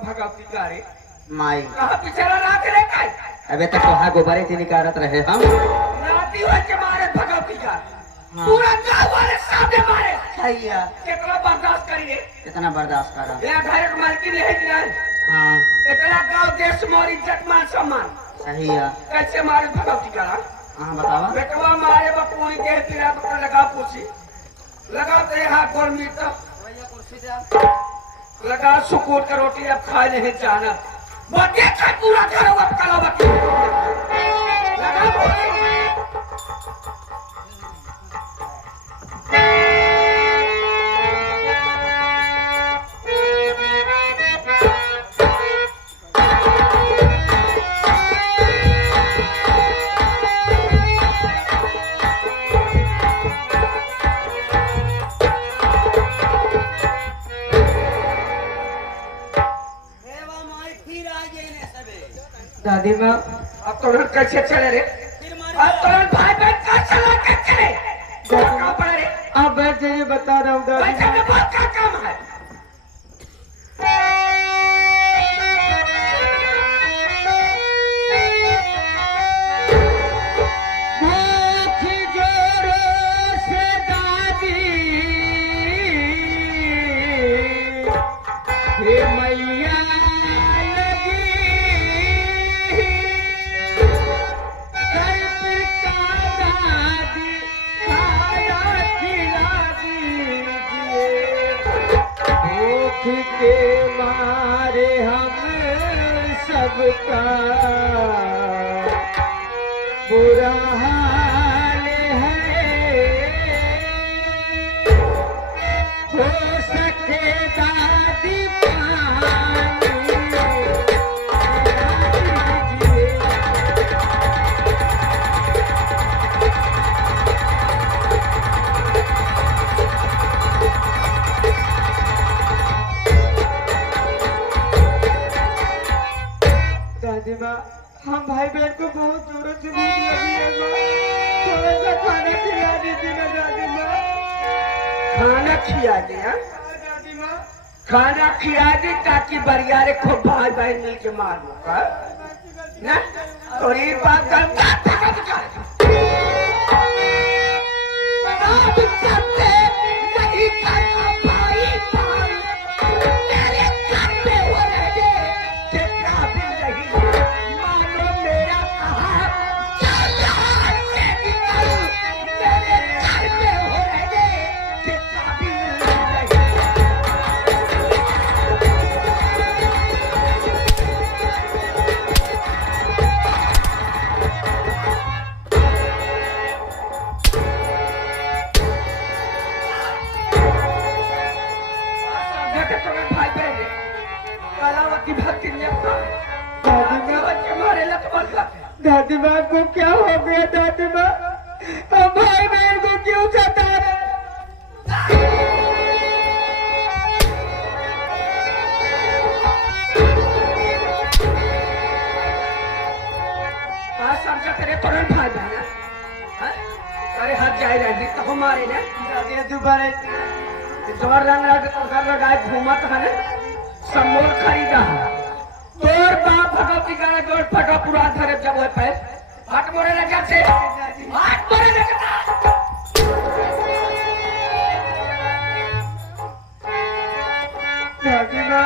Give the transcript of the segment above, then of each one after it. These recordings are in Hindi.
भगवती का रे माई कहा पिछला रात रे काय अबे तक तो हाँ गोबारे थी निकारत रहे हम नाती हो के मारे भगवती का पूरा गांव वाले सामने मारे भैया कितना बर्दाश्त करिए कितना बर्दाश्त करा ये घर के मालकिन है कि नहीं हाँ इतना गांव देश मोर इज्जत मान सम्मान सही है कैसे मारे भगवती का हाँ बतावा बेटवा मारे बपूरी देह पीड़ा पर लगा पूछी लगा तो हाथ गोल मीट लगा सुकून का रोटी अब खाए नहीं जाना वो देखा पूरा करो अब कलावती लगा पूछी दादी माँ अब तो कैसे चले रे अब तो भाई बहन का चला के चले कहाँ पड़े रे आप बैठ जाइए बता रहा हूँ दादी पैसे में बहुत का काम है मैया के मारे हम सबका बुरा हाल है हो सके दादी हम भाई बहन को बहुत जोरों से भूख लगी है माँ थोड़ा सा खाना खिला दीजिए ना दादी माँ खाना खिला दे दादी माँ खाना खिला दे ताकि बरियारे खूब भाई बहन मिल के मारो का ना और ये बात दादी माँ को क्या हो गया दादी माँ हम भाई बहन को क्यों सता समझा तेरे तुरंत भाई बहन अरे हाथ जाए रहे तो हमारे ने दादी दोबारा जोर रंग घर लगाए घूमत है समोर खरीदा है तोर बाप भगवती का गोड़ फटा पूरा धरे जब है पे हट मोरे लगा से हट मोरे लगा दादी माँ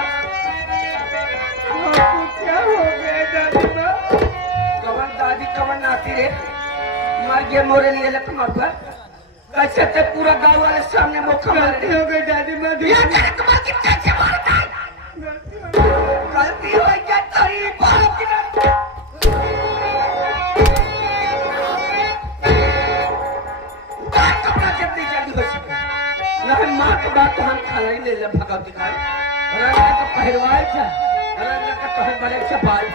आपको क्या हो गया दादी माँ कवन दादी कवन नाती रे मर गए मोरे लिए लत मत कैसे ते पूरा गांव वाले सामने मुख गलती हो गई दादी माँ कैसे मारता है गलती हो गई तेरी बाप की कपड़ा जल्दी जल्दी हो सके नहीं माँ के बात तो हम खाना ही ले ले भगवती का रंगा का पहरवाए था रंगा का पहर बड़े से पाई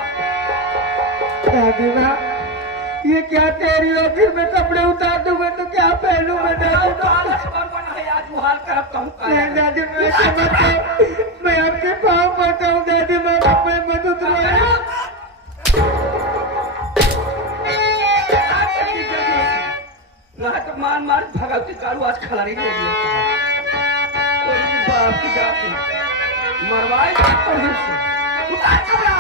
दादी माँ ये क्या तेरी हो फिर मैं कपड़े उतार दूंगा तो क्या पहनूं मैं दादी नहीं दादी मैं आपके पाँव पड़ता हूँ दादी माँ मैं मत उतरवाए मान मार भगवती कालू आज खिलाड़ी ले लिया मरवाई तो हमसे उतार कपड़ा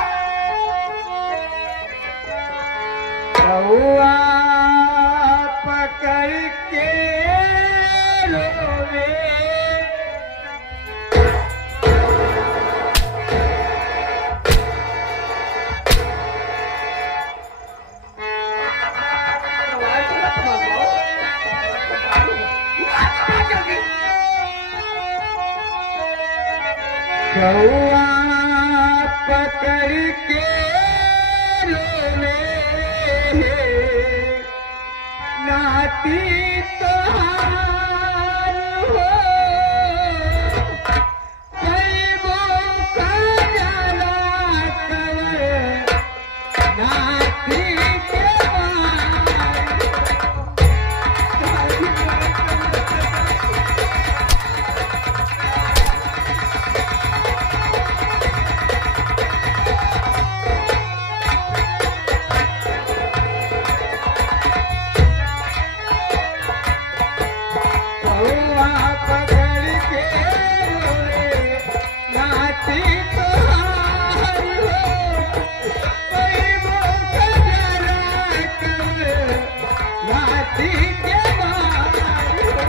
कौआ पकड़ के रोवे मरवाई तो मत मारो उतार कपड़ा जल्दी कौआ पकड़ के रोवे नाती तोहार हो कैबो का जाला कवर नाती के कौआ पकड़ के रोवे नाती तोहार हो कैबो का जाला कवर नाती के मार हो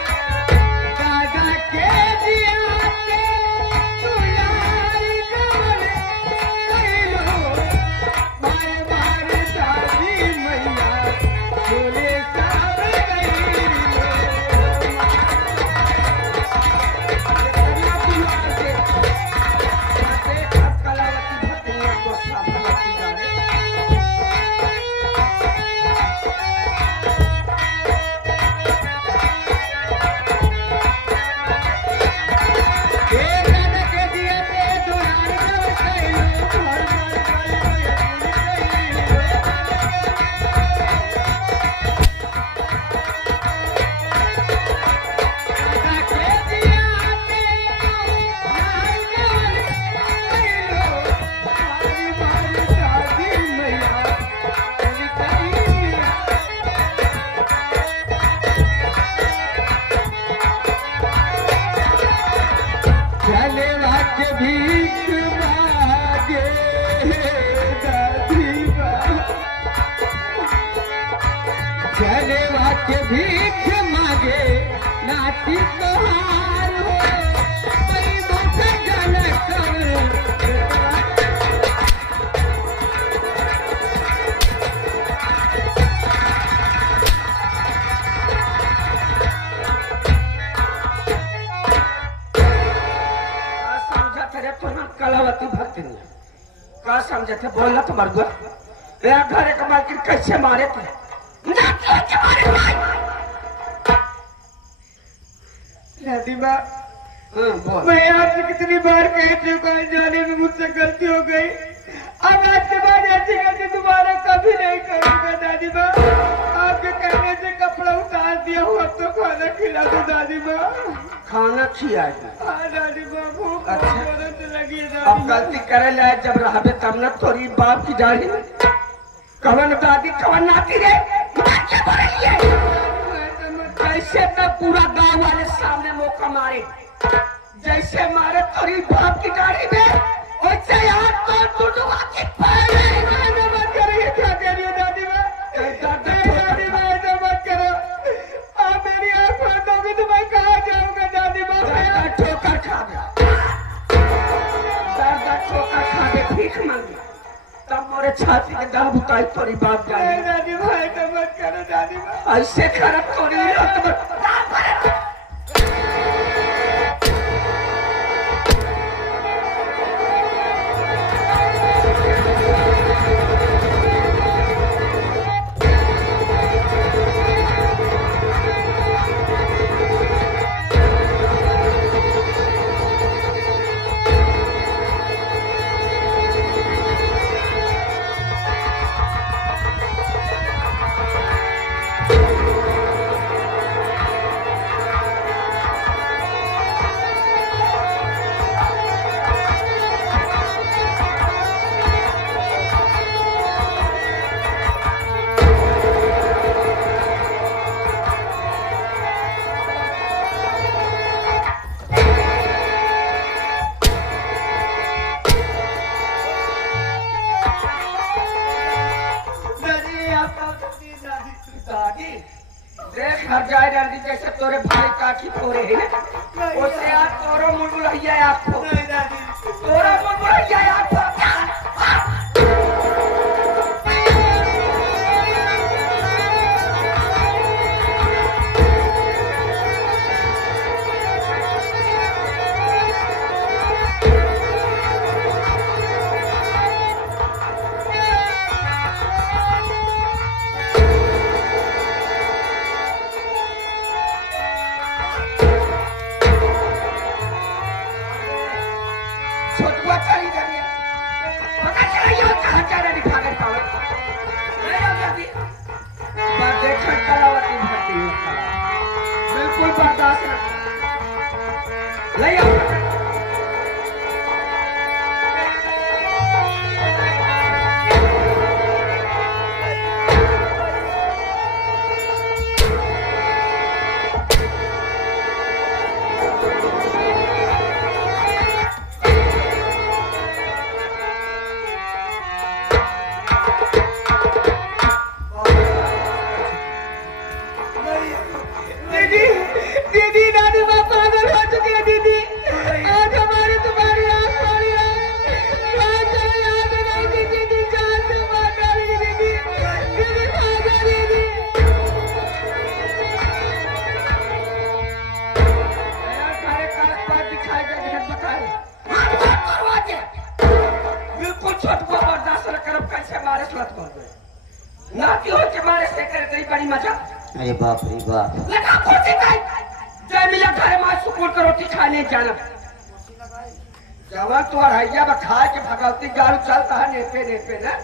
दादा के दिया के तू यार गवन कैलो माय मार दादी मैया बोले सब गई दादा के दिया पे दुलार गवन कैलो मार मार दादा के दिया पे दुलार गवन कैलो मार मार दादी मैया बोली कई चलेवा के भीख मांगे दादी चलेवा के भीख मांगे नाती तोहार हो कैबो का जाला कवर कलावती भक्ति ने का समझे थे बोलना तो मर गया मेरा घर एक मालकिन कैसे मारे थे नातियों के मारे भाई दादी माँ बोल मैं आपसे कितनी बार कह चुका हूँ जाने में मुझसे गलती हो गई अब आज के बाद ऐसी गलती दोबारा कभी नहीं करूंगा दादी माँ आपके कहने से कपड़ा उतार दिया हूँ अब तो खाना खिला दो दादी माँ खाना खिलाए हाँ दादी माँ भूख अच्छा। बहुत से लगी है अब दादी माँ गलती करे लाए जब रहबे तब न तोरी बाप की दाढ़ी कवन दादी कवन नाती रे क्या बोल रही है कैसे तब पूरा गांव वाले सामने मौका मारे जैसे मारे तोरी बाप की दाढ़ी में वैसे यार तो दुआ की पाए ऐसा मत करो ये क्या कह रही हो दादी माँ दादी माँ ऐसा मत करो आप मेरी आँख बंद होगी तो मैं कहाँ जाऊंगा दादी माँ ठोकर खा गया दर्द ठोकर खा के भीख मांगी तब मोरे छाती के दाब उतारी तोरी बाप जाने दादी माँ ऐसा मत करो दादी माँ ऐसे खराब तोरी मुरमुरैया आपको नहीं दादी तोरा मुरमुरैया आपको छोटुआ चली जाइए पता चला ये कहाँ जा रही भागल पावे नहीं आ जाती बात देख कलावती भट्टी बिल्कुल बर्दाश्त नहीं आ दीदी दीदी दादी माँ पागल हो चुकी है दीदी आज हमारी तुम्हारी आँख मारी है आज याद नहीं थी दीदी जान से मार डाली दीदी दीदी भागा दीदी घरे काट पार दिखाई दे घर बकाए बिल्कुल छोटुआ बर्दाश्त न करब कैसे मारे सलत कर दे नाती हो के मारे से करे तो बड़ी मजा अरे बाप रे बाप लगा खोटी भाई जय मिला घरे मां सुकून के रोटी खाने जाना जवान तो हइया बा खा के भगवती गारू चलता है नेपे ना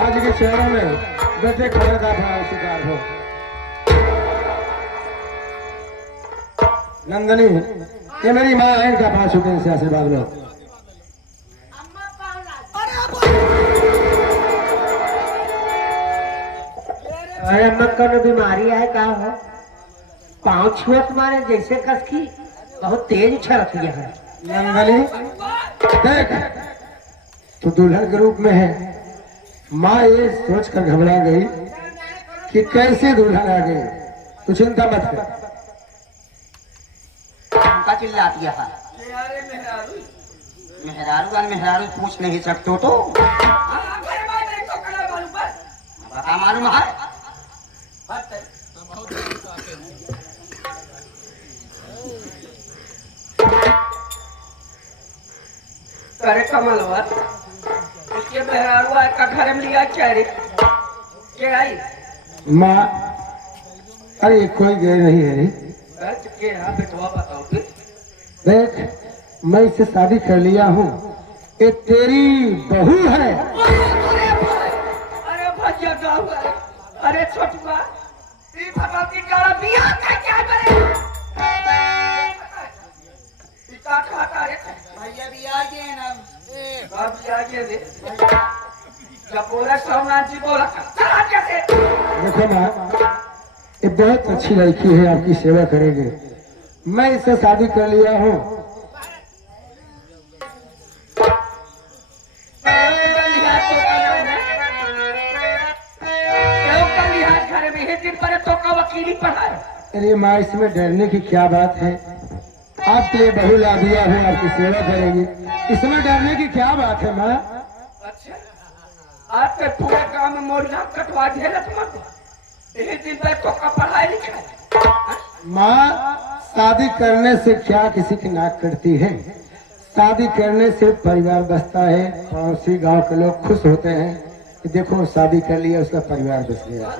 आज के शहरों में बैठे खड़े का भाव शिकार हो नंदनी ये मेरी माँ है इनका पास चुके इनसे आशीर्वाद लो अरे अम्मा को बीमारी है का हो पाँव छुआ तुम्हारे जैसे कस की बहुत तेज छड़क गया है नंदनी देख तो दुल्हन के रूप में है माँ ये सोच कर घबरा गई कि कैसे दुल्हन आ गई तू चिंता मत कर उनका चिल्ला दिया है मेहरारू पूछ नहीं सकते तो बता मालूम है करे कमल बात उसके मेहरारू आज का घर में लिया क्या रे क्या आई माँ अरे कोई गए नहीं है रे के यहाँ बेटवा बताओ तू देख मैं इससे शादी कर लिया हूँ ये तेरी बहू है अरे भैया गाँव है अरे छोटुआ ई भगवती का बियाह का क्या करे इतना खाता रे भैया भी आ गए ना बाप जी आगे दे जब बोला सोमनाथ जी बोला चला कैसे देखो माँ ये बहुत अच्छी लड़की है आपकी सेवा करेगी मैं इससे शादी कर लिया हूँ वकीली पढ़ाए अरे माँ इसमें डरने की क्या बात है आपके लिए बहू ला दिया हूँ आपकी सेवा करेगी इसमें डरने की क्या बात है माँ अच्छा आपके पूरे गांव में मोरिया कटवा दिया यही दिन में तो का पढ़ाई लिखाई माँ शादी करने से क्या किसी की नाक कटती है शादी करने से परिवार बसता है पड़ोसी गांव के लोग खुश होते हैं कि देखो शादी कर लिया उसका परिवार बस गया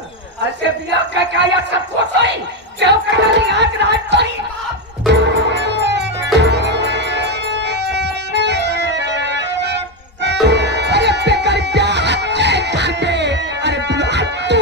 ऐसे बिया का क्या या सब कुछ होई क्यों कर रही आज रात करी अरे बेकार क्या कर दे अरे बुला तू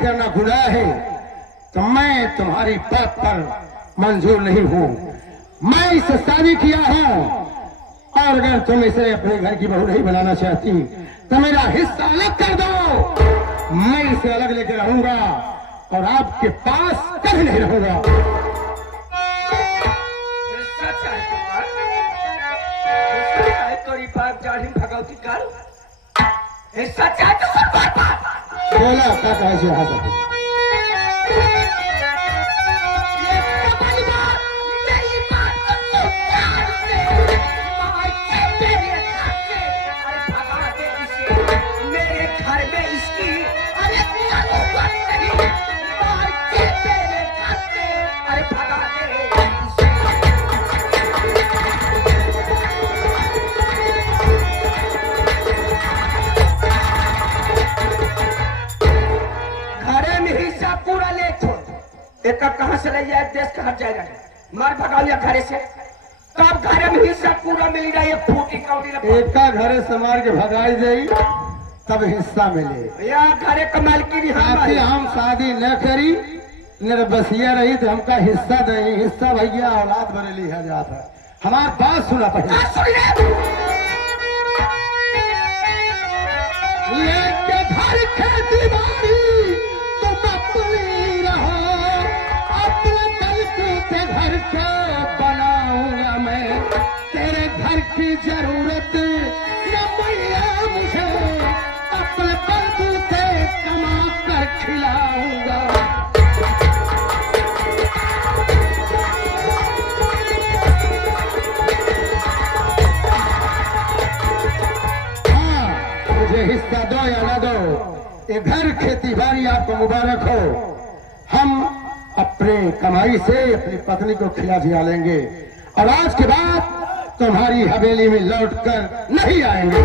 करना गुनाह है तो मैं तुम्हारी बात पर मंजूर नहीं हूँ। मैं इसे शादी किया हूँ और अगर तुम इसे अपने घर की बहू नहीं बनाना चाहती तो मेरा हिस्सा अलग कर दो। मैं इसे अलग लेकर रहूंगा और आपके पास कभी नहीं रहूंगा। सच है तुम्हारा, तोरी बाप जाहिम भगवती काल सच है तुम्हारा बाप। बोला का कैसे हाथ कहां से ले जाए, देश कहां जाएगा, मार भगा लिया घरे से, तब घरे में हिस्सा पूरा मिल रहा है। फूटी कौड़ी एक घरे से मार के भगाई गई तब हिस्सा मिले। या घरे कमाल की हम शादी न करी निर्बसिया रही तो हमका हिस्सा नहीं। हिस्सा भैया औलाद बने लिया जाता। हमारी बात सुना पहले। लेके घर खेती बाड़ी तुम अपनी रहो, अपने बलबूते घर को बनाऊंगा मैं। तेरे घर की जरूरत न मैया मुझे अपने बलबूते कमा कर खिलाऊंगा। मुझे हिस्सा दो या न दो, ये घर खेती बाड़ी आपको मुबारक हो। हम अपने कमाई से अपनी पत्नी को खिला पिला लेंगे और आज के बाद तुम्हारी हवेली में लौट कर नहीं आएंगे।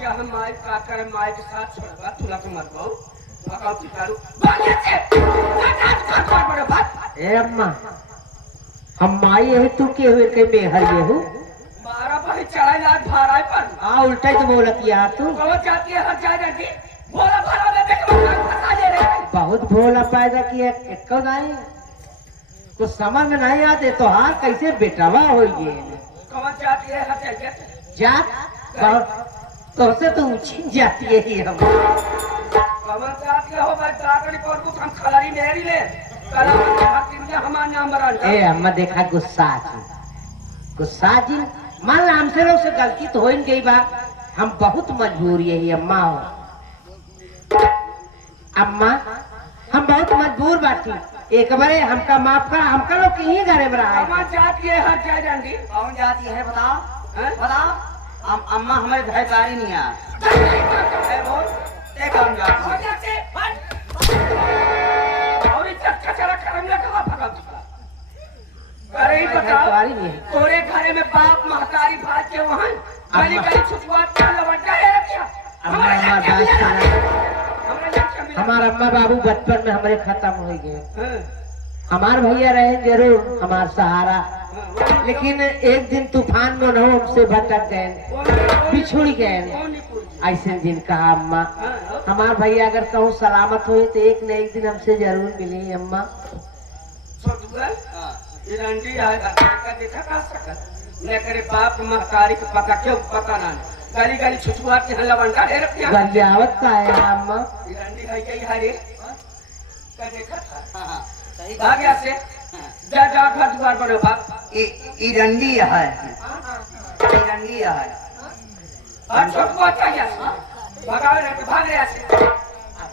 हम माई का कर माई के साथ छोड़वा तुला के मत को भगावती करू। ए अम्मा, हम माई है तू के हुए के बेहर ये हूँ। मारा भाई चढ़ाई लाख भाड़ा पर आ उल्टा ही तो बोला किया तू। कहो जाती है हर जगह की बोला भाड़ा में देख फंसा ले रहे हैं। बहुत भोला पैदा किया कब नहीं कुछ समझ में नहीं आते तो हार कैसे बेटावा हो गए। कहो जाती है हर जगह जात तो से तो ऊंची जाती है ही हम। कहो जाती हो भाई दाकड़ी पर कुछ हम खलारी मेरी ले कला हमारा नाम बरा। ए अम्मा देखा गुस्सा जी मान ला हमसे लोग से गलती तो हो ही गई बात। हम बहुत मजबूर यही अम्मा हो। अम्मा हम बहुत मजबूर बाटी, एक बारे हमका माफ कर। हमका लोग कहीं घरे में रहा है। जाती है हर जगह जाएंगी। कौन जाती है बताओ बताओ। अम्मा हमारे भाईदारी नहीं आ तोरे घरे में बाप महतारी भाई के वहाँ गली गली छुपवात लवंडा है क्या? हमारा अम्मा बाबू बचपन में हमारे खत्म हो गए। हमारे भैया रहे जरूर हमारा सहारा, लेकिन एक दिन तूफान में न हमसे भटक गए, बिछुड़ गए। ऐसे दिन कहा अम्मा हमारे भैया अगर कहूँ सलामत हुए तो एक न एक दिन हमसे जरूर मिली अम्मा। बाप महतारी को पता क्यों पता ना गली गली छुछुआ के लवंडा है रखिया गरियावत का है अम्मा। भाग्या से जा जा घर द्वार बनो बाप इरंडी है इरंडी है और छुछुआ चाहिए भगा रहे भाग रहे से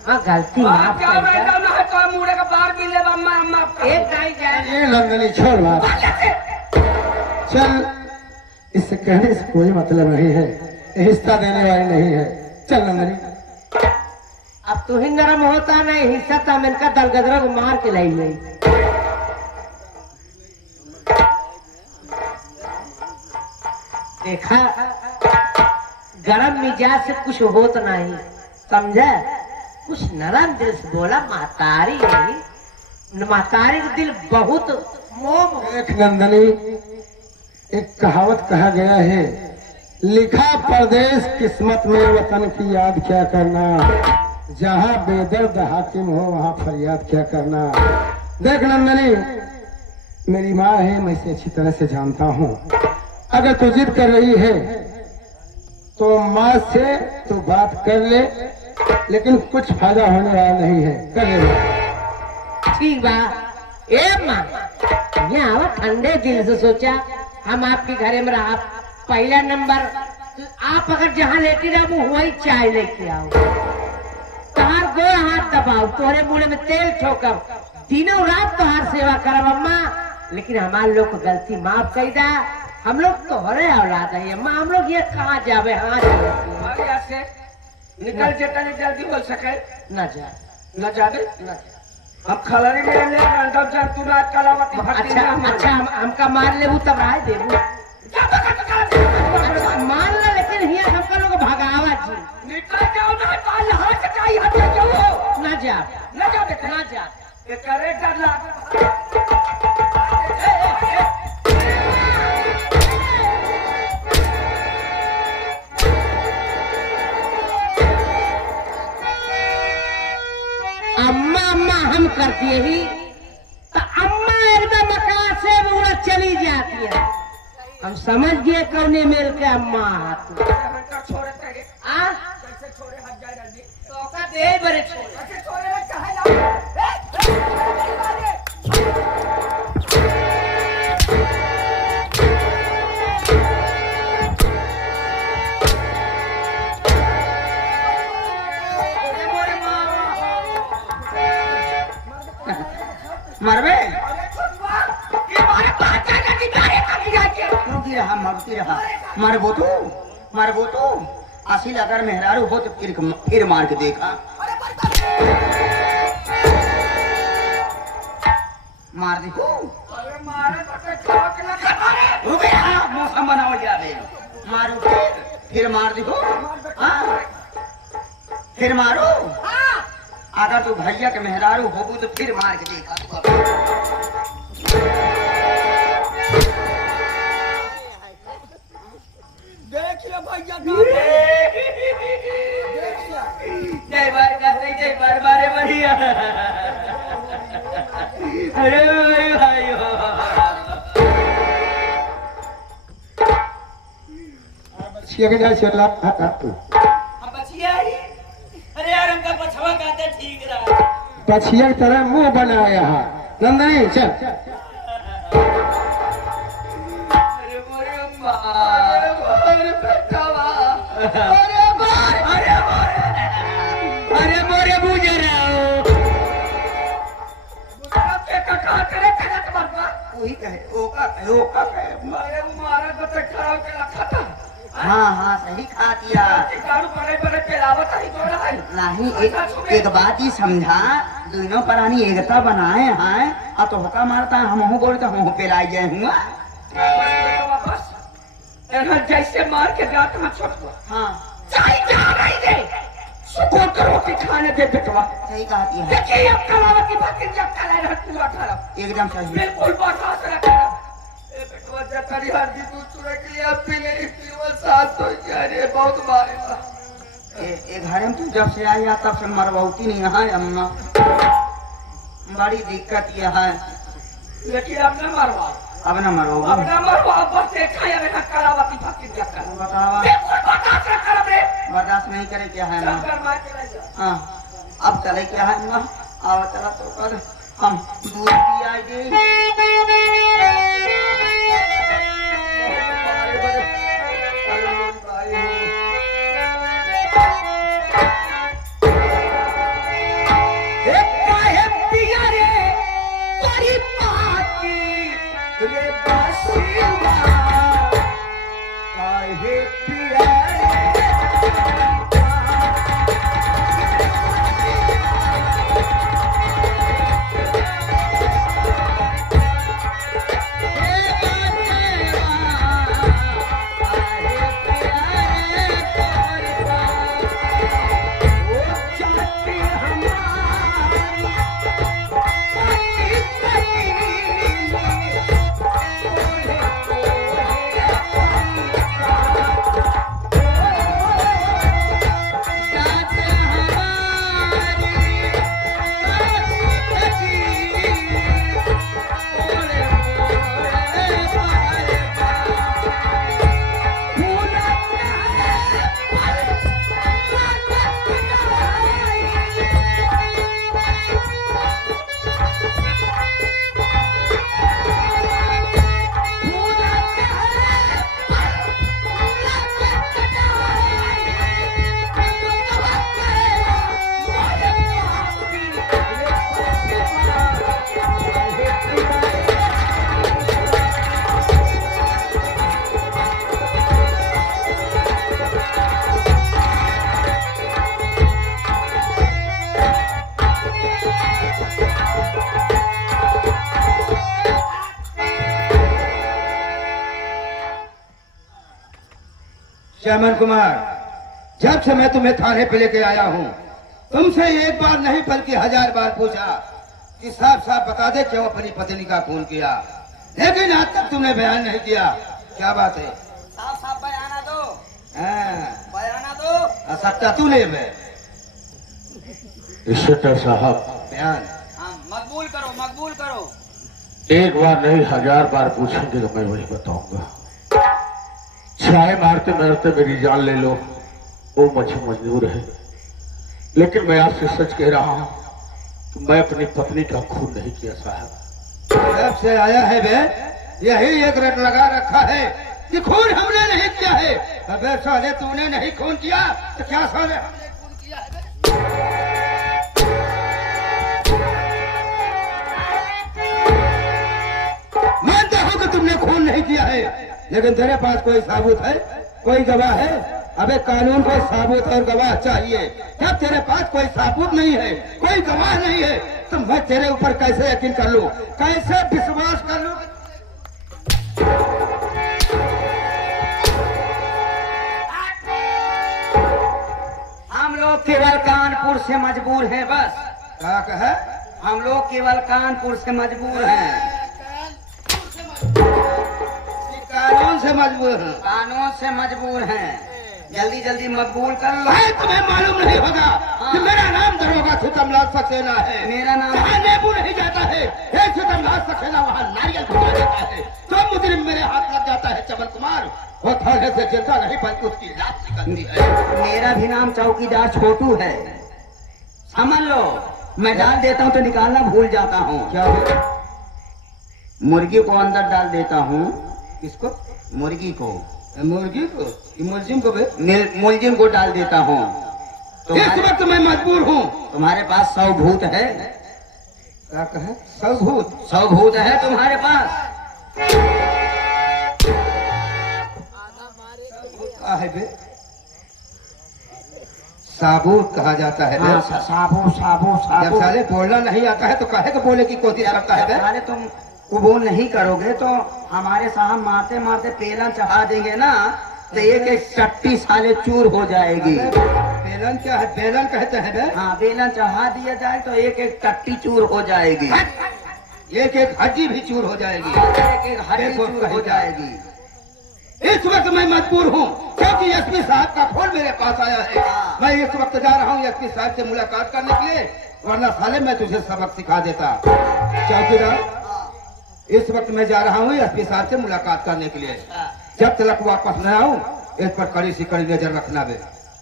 हाँ गलती माफ क्या रहता ना है तो मुड़े का बाहर भी ले अम्मा अम्मा एक नहीं जाए। ये नंदनी छोड़ बात चल, इससे कहने से कोई मतलब नहीं है, हिस्सा देने वाली नहीं है। चल नंदनी। अब तू ही नरम होता नहीं हिस्सा था मिलकर दलगदरा को मार के लाई गई। देखा गरम मिजाज से कुछ होता नहीं समझा। कुछ नरम दिल से बोला महतारी नहीं, महतारी का दिल बहुत मोह। एक नंदनी, एक कहावत कहा गया है, लिखा परदेश किस्मत में वतन की याद क्या करना। जहाँ बेदर्द हाकिम हो वहाँ फरियाद क्या करना। देख नंदनी, मेरी माँ है, मैं इसे अच्छी तरह से जानता हूँ। अगर तू जिद कर रही है तो माँ से तू बात कर ले, लेकिन कुछ फायदा होने वाला नहीं है। कर ले। ठीक बा। ए माँ, यहाँ आवा, ठंडे दिल से सोचा हम आपके घरे में रहा। पहला नंबर, आप अगर जहाँ लेटी रहो वही चाय लेके आओ, तहार दो हाथ दबाओ, तोहरे मुंह में तेल ठोकब, तीनों रात तोहार सेवा करब अम्मा। लेकिन हमारे लोग को गलती माफ कर दा। हम लोग तोहरे औलाद है अम्मा, हम लोग ये कहाँ जावे। हाँ हमारे यहाँ से निकल जेता नहीं जल्दी हो सके। न जा, न जाबे हम खलरी में ले अंदर जा तू रात कलावती भट्टी अच्छा अच्छा हमका मार लेबू तब राय देबू। मान ला, लेकिन हिया हमका लोग भगावा जी। निकल जाओ ना, काल यहाँ से काई हटे जाओ। न जा, न जा बेटा, न जा। ये करे डर लाग। अम्मा अम्मा हम करती ही तो अम्मा एकदम आकाश से उड़ा चली जाती है। हम समझ गए कौने मेल के अम्मा हाथ में। छोड़े तेरे आ कैसे छोड़े हट जाए रंजी तो का दे बरे छोड़। कैसे छोड़े रे चाहे जा। मरबे मरती रहा मरबो तो असील अगर मेहरारू हो तो फिर मार के देखा। मार देखो रुके, मौसम बनाओ जावे। मारो फिर मार देखो। हाँ फिर मारो। अगर तू भैया के मेहरारू होबू तो फिर मार के देखा। देख लिया भैया, जय बार करते जय बार बारे बढ़िया। अरे भाई चला बचिया ही। अरे यार उनका पछवा कहते ठीक रहा। पछिया की तरह मुंह बनाया है। नंदनी चल। अरे मोरे अम्मा, अरे बेटावा, अरे मोरे बुजरा वही कहे ओका कहे। हाँ हाँ सही खा दिया। नहीं एक बात ही समझा, दोनों प्राणी एकता बनाए हैं। अब तो होका मारता है, हम बोलते हम पेलाई जाए हुआ। जैसे मार के जाता है छोटवा। हाँ सुकून का रोटी खाने दे बेटवा। सही कहा दिया। देखिए अब कलावती बाकी जब कला रहा पूरा खराब एकदम सही। बिल्कुल बर्दाश्त न कर। ए बेटवा जतरी हरदी दूध चुरा के लिए अब पी ले, पीवल साथ हो गया रे, बहुत मारेगा। ए घर में तू जब से आई तब से मरवाती नहीं है अम्मा, बड़ी दिक्कत यह है। लेकिन अब न मरवा, अब न मरो। अब न मरवा, बस देखा है मेरा कलावती बाकी जब कर। बतावा बिल्कुल बर्दाश्त न कर रे। बर्दाश्त नहीं करे क्या है माँ। शंकर मार के ले जा। हाँ अब चले क्या है माँ। आओ चला तो कर हम दूध पी आएंगे। चमन कुमार, जब से मैं तुम्हें थाने पे लेके आया हूँ, तुमसे एक बार नहीं बल्कि 1000 बार पूछा कि साफ साफ बता दे क्यों अपनी पत्नी का खून किया, लेकिन आज तक तुमने बयान नहीं किया। क्या बात है? साफ साफ बयाना दो, हाँ, बयाना दो। सच्चा तू ले बे इंस्पेक्टर साहब, बयान। हाँ, मकबूल करो, मकबूल करो। एक बार नहीं 1000 बार पूछेंगे तो मैं वही बताऊंगा। चाहे मारते मारते मेरी जान ले लो, वो मुझे मंजूर है, लेकिन मैं आपसे सच कह रहा हूं कि मैं अपनी पत्नी का खून नहीं किया साहब। जब से आया है बे, यही एक रट लगा रखा है कि खून हमने नहीं किया है। अबे साले तूने नहीं खून किया तो क्या साले हमने खून किया है बे? मानता हूं कि तुमने खून नहीं किया है, लेकिन तेरे पास कोई साबुत है, कोई गवाह है? अबे कानून को साबुत और गवाह चाहिए। जब तेरे पास कोई साबुत नहीं है, कोई गवाह नहीं है, तो मैं तेरे ऊपर कैसे यकीन कर लूं, कैसे विश्वास कर लूं? हम लोग केवल कानपुर से मजबूर हैं, बस। क्या कहे? हम लोग केवल कानपुर से मजबूर हैं। कानून से मजबूर हूँ। कानून से मजबूर हैं। जल्दी जल्दी मकबूल कर लो। भाई तुम्हें मालूम नहीं होगा कि मेरा नाम दरोगा सितमलाल सक्सेना है। मेरा नाम जहाँ नींबू नहीं जाता है, ये सितमलाल सक्सेना वहाँ नारियल भिजवा देता है। जो मुजरिम मेरे हाथ लग जाता है चमन कुमार, वो थाने से जिंदा नहीं बल्कि उसकी लाश निकलती है। मेरा भी नाम चौकीदार छोटू है, समझ लो। मैं डाल देता हूँ तो निकालना भूल जाता हूँ। क्या हुआ? मुर्गी को अंदर डाल देता हूँ। किसको? मुर्गी को, मुर्गी को? मुलजिम को? मुलजिम को डाल देता हूँ। इस वक्त मैं मजबूर हूँ। तुम्हारे पास 100 भूत है? क्या कहे? सबूत? 100 भूत है तुम्हारे पास? क्या है बे? साबूत कहा जाता है बे। हाँ, साबू साबू जब साबू। साले बोलना नहीं आता है तो काहे को बोले की कोशिश करता है बे? साले तुम वो नहीं करोगे तो हमारे साहब मारते मारते पेलन चढ़ा देंगे ना, तो एक एक चट्टी साले चूर हो जाएगी। बेलन क्या है? बेलन कहते हैं बे? हाँ, बेलन चढ़ा दिया जाए तो एक एक टट्टी चूर हो जाएगी। एक एक हड्डी भी चूर हो जाएगी। एक एक हड्डी देखो चूर हो कहीं जाएगी। इस वक्त मैं मजबूर हूँ क्योंकि एसपी साहब का फोन मेरे पास आया है। मैं इस वक्त जा रहा हूँ एसपी साहब से मुलाकात करने के लिए, वरना साले मैं तुझे सबक सिखा देता। चौकीदार, इस वक्त मैं जा रहा हूँ एसपी साहब से मुलाकात करने के लिए। जब तक वापस न आऊँ, इस पर कड़ी सी कड़ी नजर रखना बे।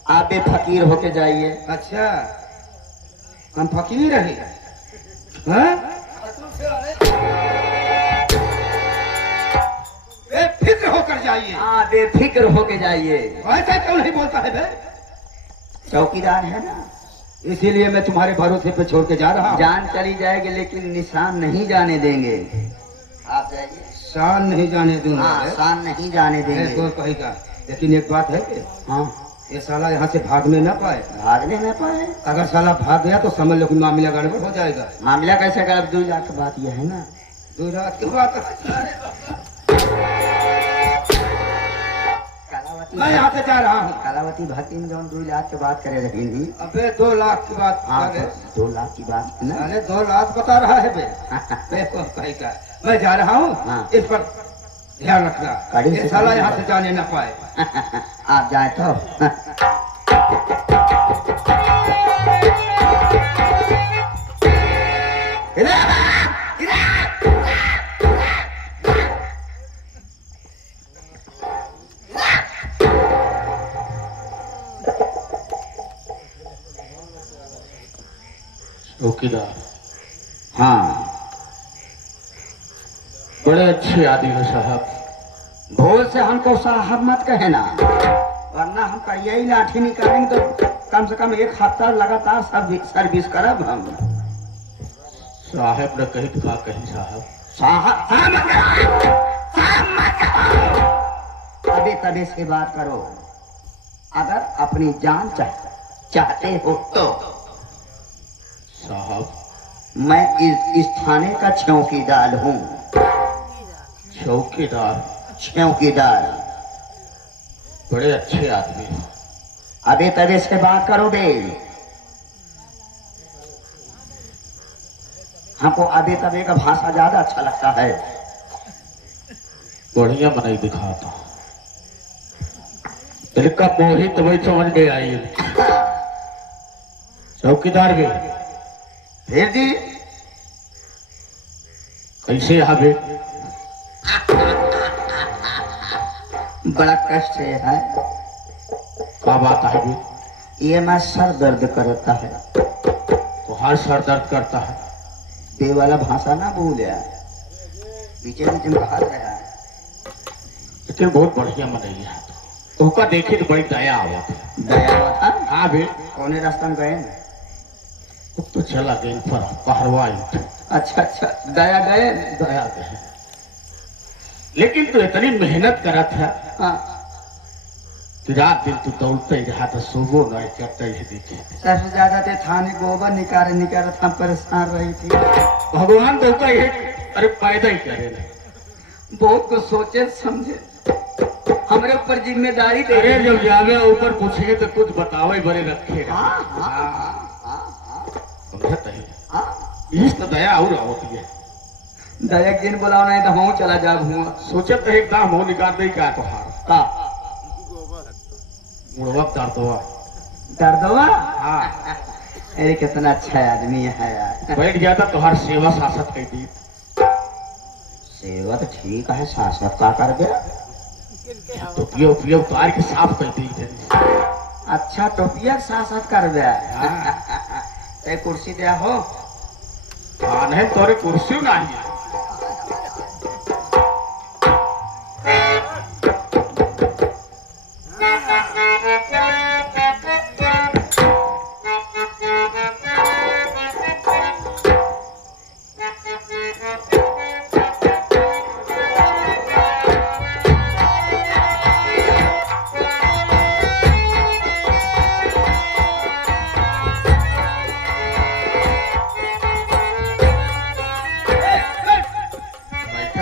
आप भी फकीर होके जाइए। अच्छा, हम फकीर हैं? हाँ? बेफिक्र होकर जाइए। हाँ, बेफिक्र होके जाइए। ऐसा क्यों नहीं बोलता है बे? चौकीदार है ना, इसीलिए मैं तुम्हारे भरोसे पे छोड़ के जा रहा हूँ। जान चली जाएगी लेकिन निशान नहीं जाने देंगे। आप जाइए। शान नहीं जाने दूंगा। हाँ, शान नहीं जाने तो देंगे। कहेगा, लेकिन एक बात है कि हाँ, ये साला यहाँ से भागने ना पाए। भागने न पाए। अगर साला भाग गया तो समझ लो कि मामला गड़बड़ हो जाएगा। मामला कैसे कर? 2 लाख की बात यह है ना। 2 रात की बात है। मैं यहाँ से जा रहा हूँ। कलावती भक्ति में जो 2 लाख की बात करे रहेंगी। अबे 2 लाख की बात हाँ, करे। 2 लाख की बात है ना। अरे 2 लाख बता रहा है बे। देखो कहेगा, मैं जा रहा हूँ। हाँ। इस पर ध्यान रखना, कड़ी ये से साला कड़ी यहाँ से। से जाने ना पाए। आप जाए तो। चौकीदार हाँ, बड़े अच्छे आदमी है साहब। भूल से हमको साहब मत कहना, वरना हम कहिए ही लाठी निकालेंगे तो कम से कम 1 हफ्ता लगातार सर्विस करब हम। साहब ने कहीं कहा कहीं साहब। साहब साहब मत कहो। तबे तबे से बात करो। अगर अपनी जान चाहते हो तो साहब, मैं इस थाने का चौकीदार हूँ। चौकीदार? चौकीदार। बड़े अच्छे आदमी हो। अबे तबे से बात करो बे। हमको अबे तबे का भाषा ज्यादा अच्छा लगता है। बढ़िया बनाई दिखाता तिलका मोहित वही समझ में आई। चौकीदार भी फिर जी कैसे यहाँ भी बड़ा कष्ट है। क्या बात है भी? ये मैं सर दर्द करता है। तो हर सर दर्द करता है। बे वाला भाषा ना भूले, पीछे पीछे कहा गया है। लेकिन बहुत बढ़िया बनाई है। तो का देखी तो बड़ी दया आवा। दया हुआ था। हाँ भी कौने रास्ता में गए? अब तो चला गए पर कहरवा अच्छा अच्छा, दया गए। दया गए। लेकिन तो इतनी मेहनत करा था हाँ, कि रात दिन तो दौड़ते ही रहा था, सोबो नहीं करते ही देखे। सबसे ज्यादा तो थाने गोबर निकाल था, परेशान रही थी। भगवान तो का ये अरे पैदा ही करे ना। बहुत कुछ सोचे समझे, हमारे ऊपर जिम्मेदारी दे। अरे जब जावे ऊपर पूछेंगे तो कुछ बतावे बड़े रखेगा। समझते हैं? इस तो दया और होती है। दया दिन बुलाओ नहीं तो हम चला जा हुआ। सोचे तो एकदम मुंह निकाल दे क्या तुहार का मुड़वा दर्द हुआ। दर्दवा। हाँ अरे कितना अच्छा आदमी है यार। बैठ गया था तुहार सेवा शासक कह दी। सेवा तो ठीक है, शासक का कर गया। टोपिया उपिया उतार के साफ कर दी। अच्छा, टोपिया शासक कर गया। ते कुर्सी दिया हो। हाँ नहीं तोरे कुर्सी नहीं है।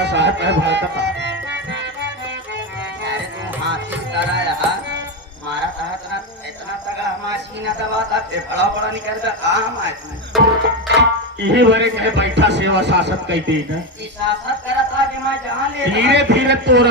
साहब है भारत का। अरे तू हाथी की तरह यार, हमारा कहा इतना तगड़ा हमारी न दबाता, बड़ा बड़ा निकलता काम है। यही बड़े कहे बैठा सेवा शासक कह दी ना। शासक करा था कि मैं जहाँ ले धीरे धीरे तोड़